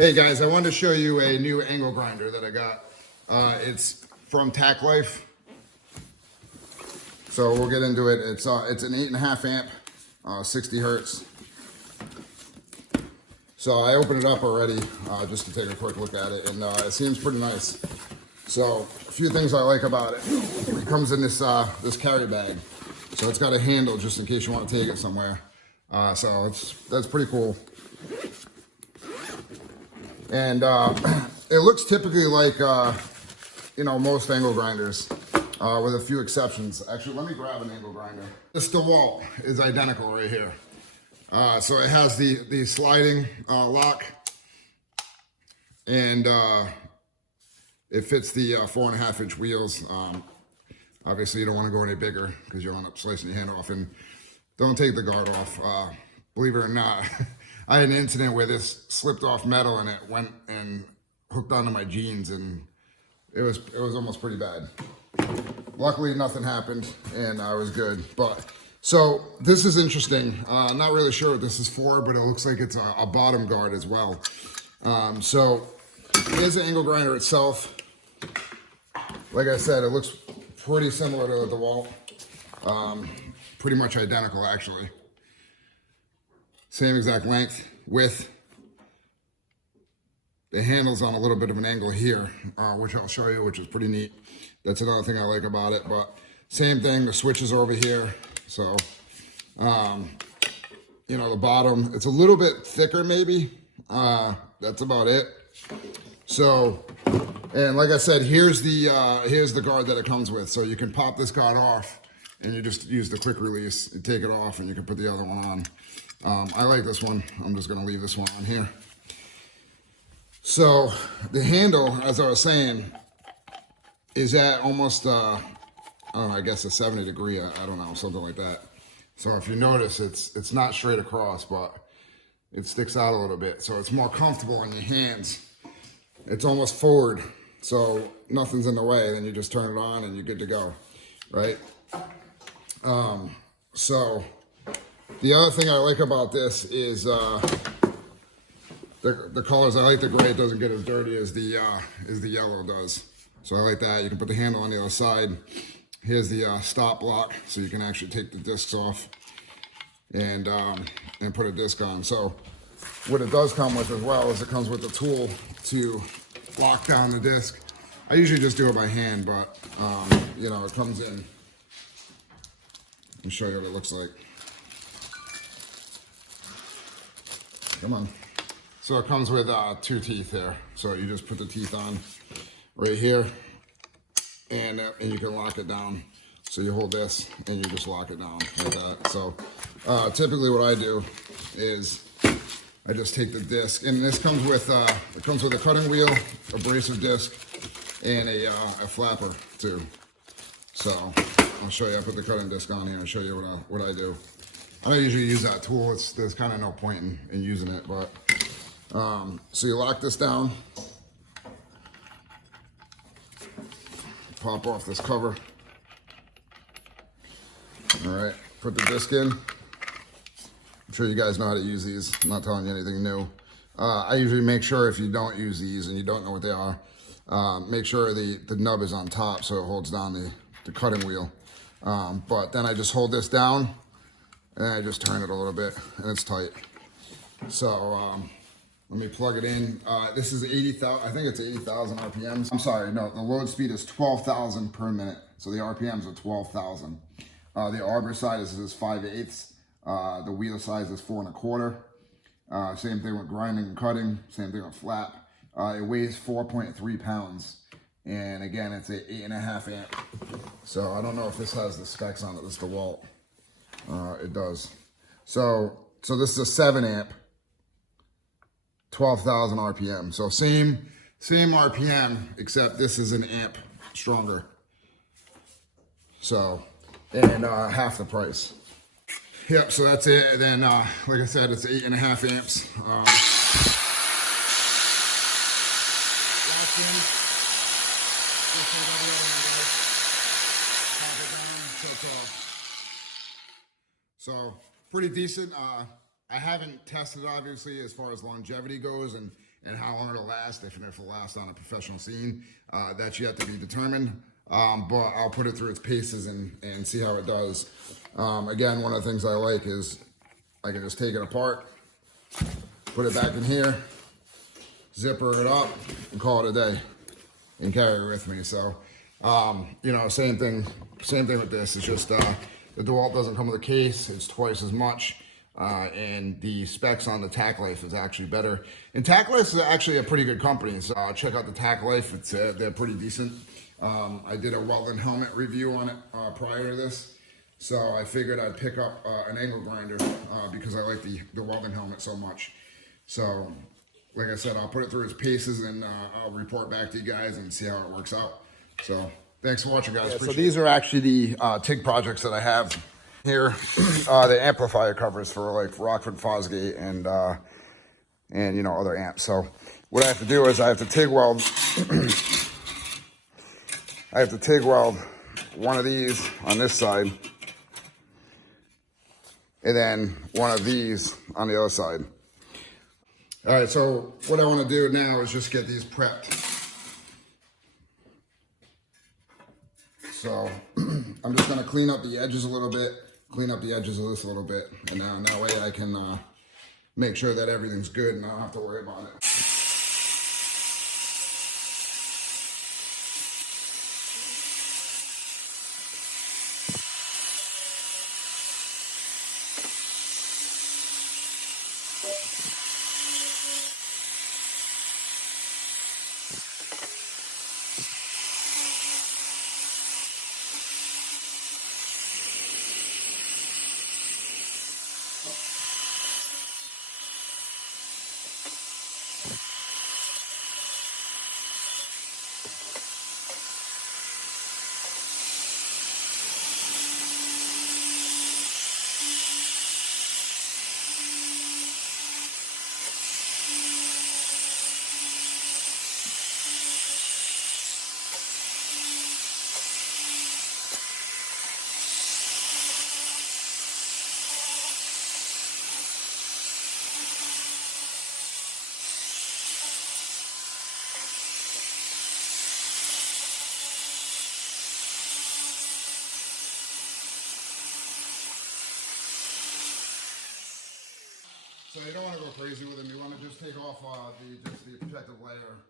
Hey guys, I wanted to show you a new angle grinder that I got. It's from Tacklife. So we'll get into it. It's an 8.5 amp, 60 hertz. So I opened it up already just to take a quick look at it, and it seems pretty nice. So a few things I like about it. It comes in this this carry bag, so it's got a handle just in case you want to take it somewhere. So that's pretty cool. And it looks typically like most angle grinders, with a few exceptions. Actually, let me grab an angle grinder. This Dewalt is identical right here. So it has the sliding lock, and it fits the 4.5 inch wheels. Obviously, you don't want to go any bigger because you'll end up slicing your hand off. And don't take the guard off. Believe it or not, I had an incident where this slipped off metal and it went and hooked onto my jeans, and it was almost pretty bad. Luckily, nothing happened, and I was good. But so this is interesting. Not really sure what this is for, but it looks like it's a bottom guard as well. So here's the angle grinder itself. Like I said, it looks pretty similar to the Dewalt. Pretty much identical, actually. Same exact length, width. The handle's on a little bit of an angle here, which I'll show you, which is pretty neat. That's another thing I like about it. But same thing, the switch is over here. So, the bottom, it's a little bit thicker maybe. That's about it. So, and like I said, here's the guard that it comes with. So you can pop this guard off and you just use the quick release. You take it off and you can put the other one on. I like this one. I'm just going to leave this one on here. So the handle, as I was saying, is at almost, I guess a 70 degree. I don't know, something like that. So if you notice, it's not straight across, but it sticks out a little bit. So it's more comfortable on your hands. It's almost forward, so nothing's in the way. Then you just turn it on and you're good to go, right? So the other thing I like about this is the colors. I like the gray. It doesn't get as dirty as the yellow does. So I like that. You can put the handle on the other side. Here's the stop block, so you can actually take the discs off and put a disc on. So what it does come with as well is it comes with a tool to lock down the disc. I usually just do it by hand, but it comes in. Let me show you what it looks like. Come on. So it comes with 2 teeth here. So you just put the teeth on right here, and you can lock it down. So you hold this and you just lock it down like that. So typically what I do is I just take the disc, and this comes with a cutting wheel, abrasive disc, and a flapper too. So I'll show you. I put the cutting disc on here and show you what I do. I don't usually use that tool. There's kind of no point in using it, but so you lock this down, pop off this cover. All right, put the disc in. I'm sure you guys know how to use these. I'm not telling you anything new. I usually make sure, if you don't use these and you don't know what they are, make sure the nub is on top so it holds down the cutting wheel. But then I just hold this down and I just turn it a little bit and it's tight. So let me plug it in. This is 80,000, I think it's 80,000 RPMs. I'm sorry, no, the load speed is 12,000 per minute. So the RPMs are 12,000. The arbor size is 5/8. The wheel size is 4 1/4. Same thing with grinding and cutting. Same thing with flap. It weighs 4.3 pounds. And again, it's a 8.5 amp. So I don't know if this has the specs on it. This is the Dewalt. It does. So this is a 7 amp, 12,000 RPM. So same RPM, except this is an amp stronger. So, and half the price. Yep, so that's it. And then, like I said, it's 8.5 amps. So pretty decent. I haven't tested it, obviously, as far as longevity goes and and how long it'll last, if it'll last on a professional scene, that's yet to be determined. But I'll put it through its paces and see how it does. Again, one of the things I like is I can just take it apart, put it back in here, zipper it up, and call it a day, and carry it with me. So, you know, same thing with this. It's just the Dewalt doesn't come with a case. It's twice as much. And the specs on the Tacklife is actually better. And Tacklife is actually a pretty good company. So check out the Tacklife. It's they're pretty decent. I did a welding helmet review on it prior to this. So I figured I'd pick up an angle grinder because I like the welding helmet so much. So like I said, I'll put it through its paces and I'll report back to you guys and see how it works out. So thanks for watching, guys. Yeah, so these are actually the TIG projects that I have here. The amplifier covers for like Rockford Fosgate and you know, other amps. So what I have to do is I have to TIG weld. I have to TIG weld one of these on this side, and then one of these on the other side. All right, so what I want to do now is just get these prepped. So I'm just going to clean up the edges a little bit, clean up the edges of this a little bit, and now that way I can make sure that everything's good and I don't have to worry about it. So you don't want to go crazy with them. You want to just take off the protective layer